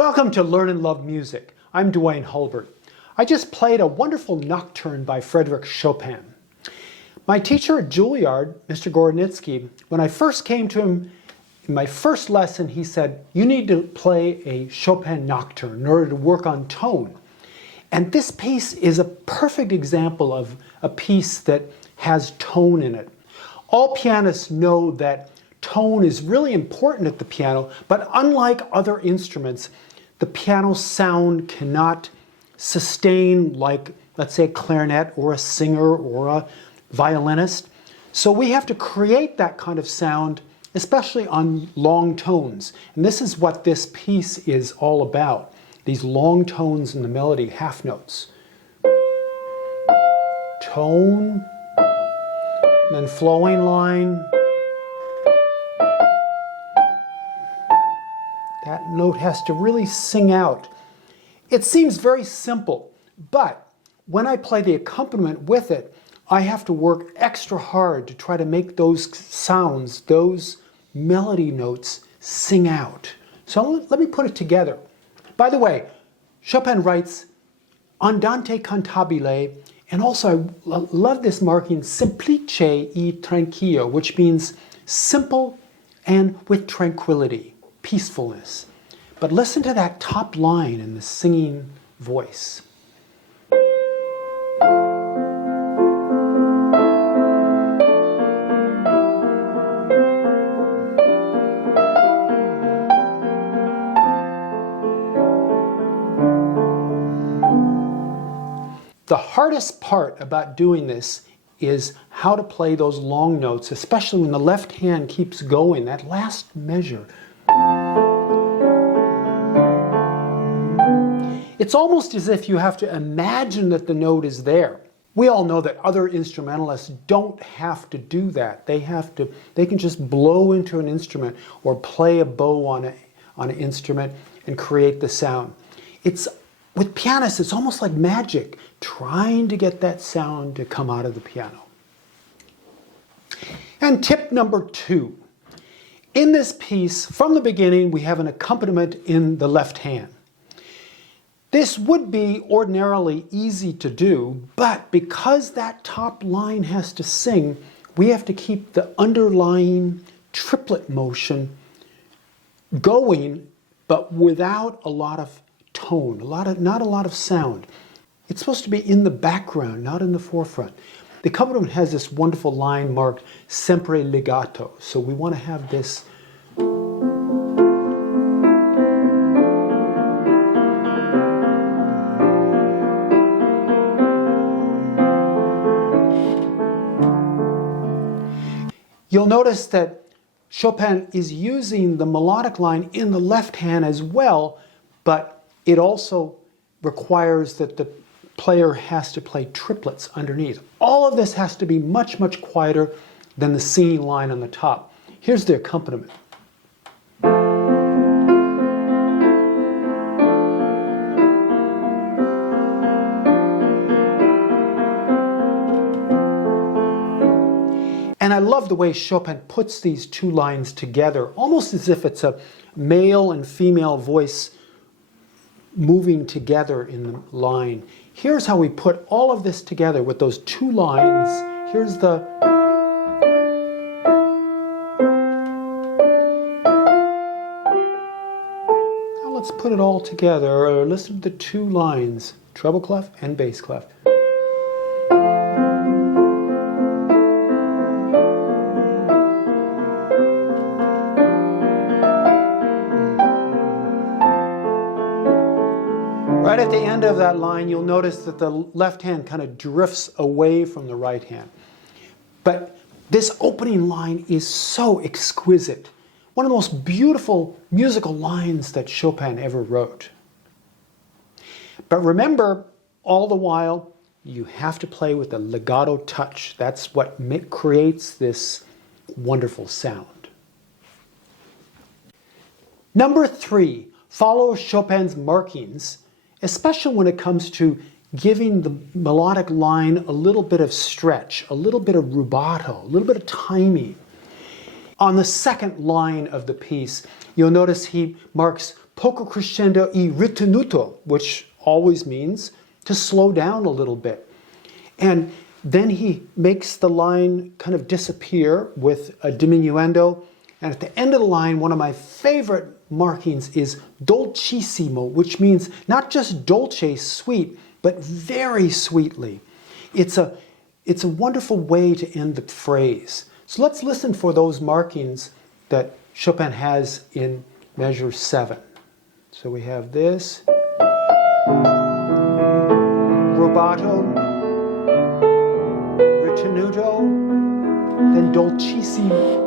Welcome to Learn and Love Music. I'm Duane Hulbert. I just played a wonderful nocturne by Frédéric Chopin. My teacher at Juilliard, Mr. Gorodnitsky, when I first came to him in my first lesson, he said, you need to play a Chopin Nocturne in order to work on tone. And this piece is a perfect example of a piece that has tone in it. All pianists know that tone is really important at the piano, but unlike other instruments, the piano sound cannot sustain like, let's say, a clarinet or a singer or a violinist. So we have to create that kind of sound, especially on long tones. And this is what this piece is all about, these long tones in the melody, half notes. Tone, and then flowing line. That note has to really sing out. It seems very simple, but when I play the accompaniment with it, I have to work extra hard to try to make those sounds, those melody notes, sing out. So let me put it together. By the way, Chopin writes andante cantabile, and also I love this marking semplice e tranquillo, which means simple and with tranquility, peacefulness. But listen to that top line in the singing voice. The hardest part about doing this is how to play those long notes, especially when the left hand keeps going, that last measure. It's almost as if you have to imagine that the note is there. We all know that other instrumentalists don't have to do that. They can just blow into an instrument or play a bow on an instrument and create the sound. With pianists, it's almost like magic, trying to get that sound to come out of the piano. And tip number 2. In this piece, from the beginning, we have an accompaniment in the left hand. This would be ordinarily easy to do, but because that top line has to sing, we have to keep the underlying triplet motion going, but without a lot of tone, not a lot of sound. It's supposed to be in the background, not in the forefront. The accompaniment has this wonderful line marked sempre legato, so we want to have this. You'll notice that Chopin is using the melodic line in the left hand as well, but it also requires that the player has to play triplets underneath. All of this has to be much, much quieter than the singing line on the top. Here's the accompaniment. And I love the way Chopin puts these two lines together, almost as if it's a male and female voice moving together in the line. Here's how we put all of this together with those two lines. Here's the... Now let's put it all together. Listen to the two lines, treble clef and bass clef. Right at the end of that line, you'll notice that the left hand kind of drifts away from the right hand. But this opening line is so exquisite. One of the most beautiful musical lines that Chopin ever wrote. But remember, all the while, you have to play with the legato touch. That's what creates this wonderful sound. Number 3, follow Chopin's markings, especially when it comes to giving the melodic line a little bit of stretch, a little bit of rubato, a little bit of timing. On the second line of the piece, you'll notice he marks poco crescendo e ritenuto, which always means to slow down a little bit. And then he makes the line kind of disappear with a diminuendo. And at the end of the line, one of my favorite markings is dolcissimo, which means not just dolce, sweet, but very sweetly. It's a wonderful way to end the phrase. So let's listen for those markings that Chopin has in measure 7. So we have this, rubato, ritenuto, then dolcissimo.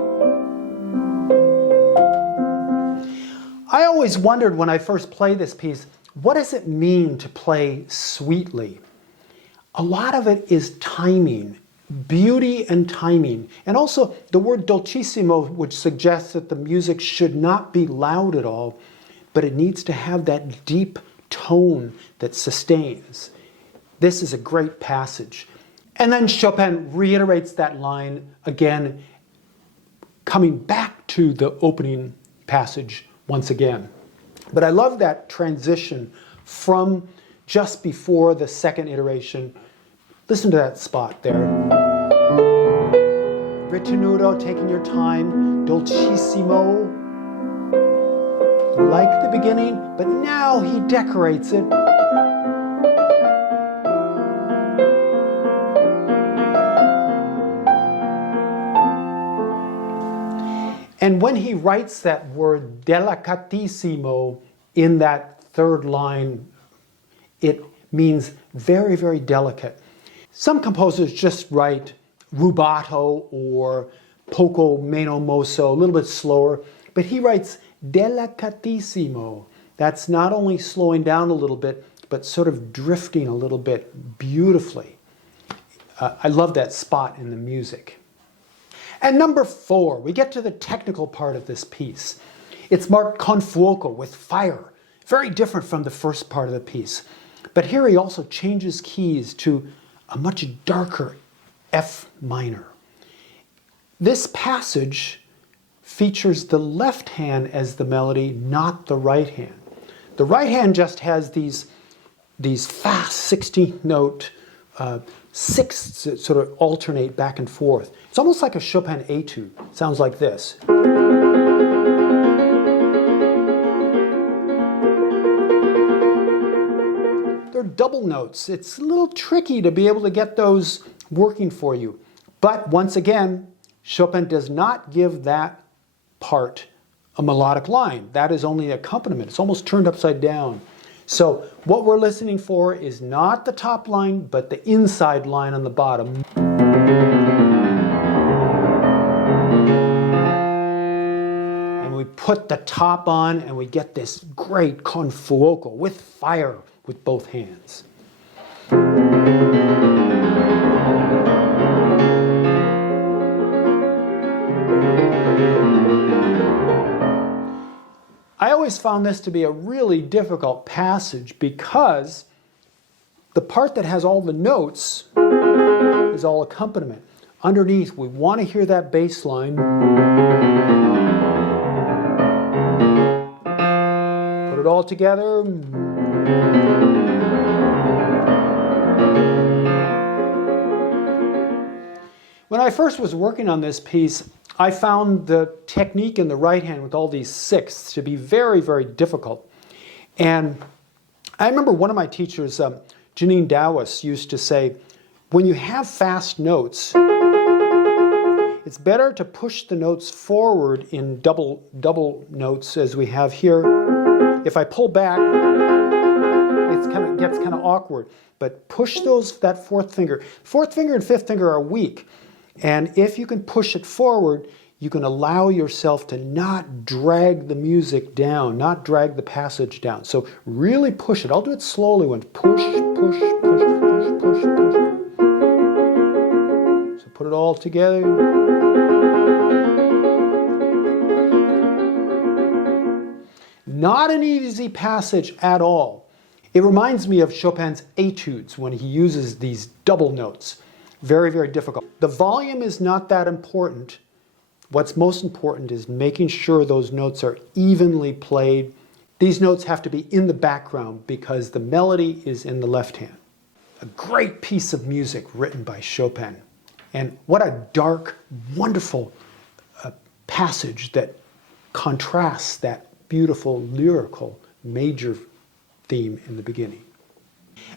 I always wondered when I first played this piece, what does it mean to play sweetly? A lot of it is timing, beauty and timing. And also the word dolcissimo, which suggests that the music should not be loud at all, but it needs to have that deep tone that sustains. This is a great passage. And then Chopin reiterates that line again, coming back to the opening passage once again. But I love that transition from just before the second iteration. Listen to that spot there. Ritenuto, taking your time. Dolcissimo, like the beginning, but now he decorates it. And when he writes that word delicatissimo in that third line, it means very, very delicate. Some composers just write rubato or poco meno mosso, a little bit slower, but he writes delicatissimo. That's not only slowing down a little bit, but sort of drifting a little bit beautifully. I love that spot in the music. And number 4, we get to the technical part of this piece. It's marked con fuoco, with fire. Very different from the first part of the piece. But here he also changes keys to a much darker F minor. This passage features the left hand as the melody, not the right hand. The right hand just has these fast 16th note sixths that sort of alternate back and forth. It's almost like a Chopin etude. It sounds like this. They're double notes. It's a little tricky to be able to get those working for you. But once again, Chopin does not give that part a melodic line. That is only an accompaniment. It's almost turned upside down. So what we're listening for is not the top line, but the inside line on the bottom. And we put the top on and we get this great con fuoco with fire with both hands. I always found this to be a really difficult passage because the part that has all the notes is all accompaniment. Underneath, we want to hear that bass line. Put it all together. When I first was working on this piece, I found the technique in the right hand with all these sixths to be very, very difficult. And I remember one of my teachers, Janine Dowis, used to say, when you have fast notes, it's better to push the notes forward in double notes as we have here. If I pull back, it gets kind of awkward. But push that fourth finger. Fourth finger and fifth finger are weak. And if you can push it forward, you can allow yourself to not drag the music down, not drag the passage down. So really push it. I'll do it slowly when push, push, push, push, push, push. So put it all together. Not an easy passage at all. It reminds me of Chopin's etudes when he uses these double notes. Very, very difficult. The volume is not that important. What's most important is making sure those notes are evenly played. These notes have to be in the background because the melody is in the left hand. A great piece of music written by Chopin. And what a dark, wonderful passage that contrasts that beautiful lyrical major theme in the beginning.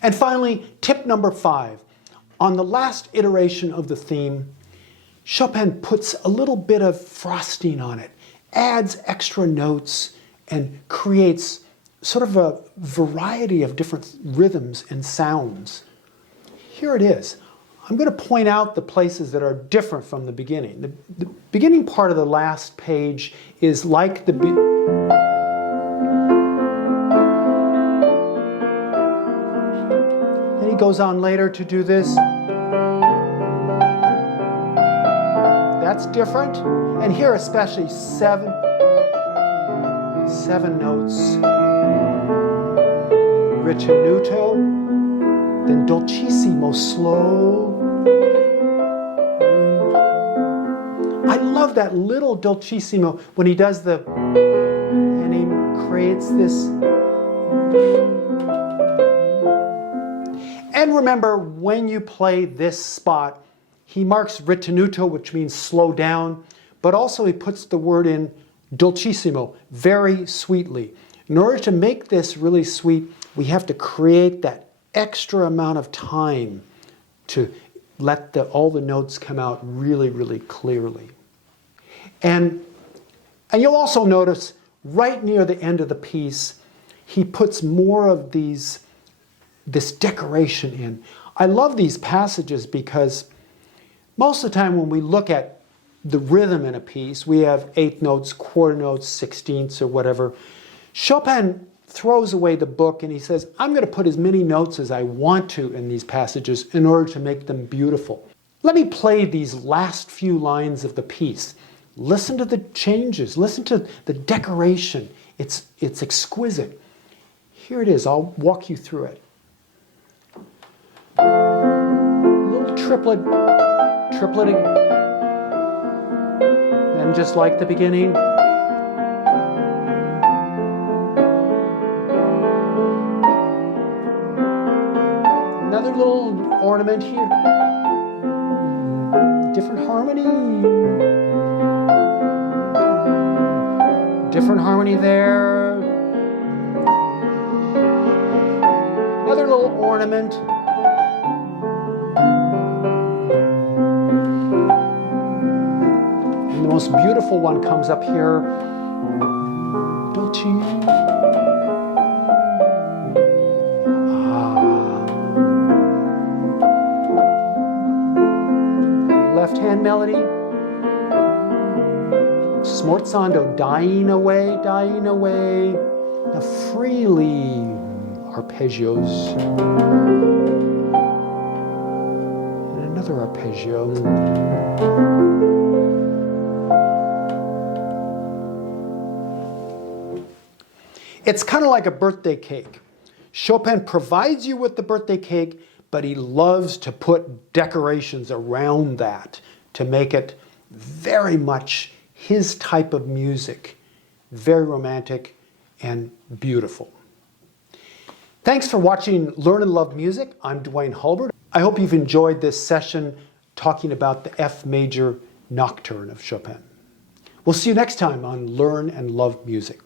And finally, tip number 5. On the last iteration of the theme, Chopin puts a little bit of frosting on it, adds extra notes, and creates sort of a variety of different rhythms and sounds. Here it is. I'm going to point out the places that are different from the beginning. The beginning part of the last page is like the Then he goes on later to do this. That's different. And here especially seven notes. Ritenuto, then dolcissimo, slow. I love that little dolcissimo when he does and he creates this. And remember, when you play this spot, he marks ritenuto, which means slow down, but also he puts the word in dolcissimo, very sweetly. In order to make this really sweet, we have to create that extra amount of time to let all the notes come out really, really clearly. And you'll also notice right near the end of the piece, he puts more of this decoration in. I love these passages because most of the time when we look at the rhythm in a piece, we have 8 notes, quarter notes, sixteenths, or whatever. Chopin throws away the book and he says, I'm going to put as many notes as I want to in these passages in order to make them beautiful. Let me play these last few lines of the piece. Listen to the changes. Listen to the decoration. It's exquisite. Here it is. I'll walk you through it. Little tripleting. Then just like the beginning. Another little ornament here. Different harmony. Different harmony there. Another little ornament. And the most beautiful one comes up here. Dolce. Left hand melody. Smorzando, dying away. Now freely arpeggios. And another arpeggio. It's kind of like a birthday cake. Chopin provides you with the birthday cake, but he loves to put decorations around that to make it very much his type of music, very romantic and beautiful. Thanks for watching Learn and Love Music. I'm Duane Hulbert. I hope you've enjoyed this session talking about the F major Nocturne of Chopin. We'll see you next time on Learn and Love Music.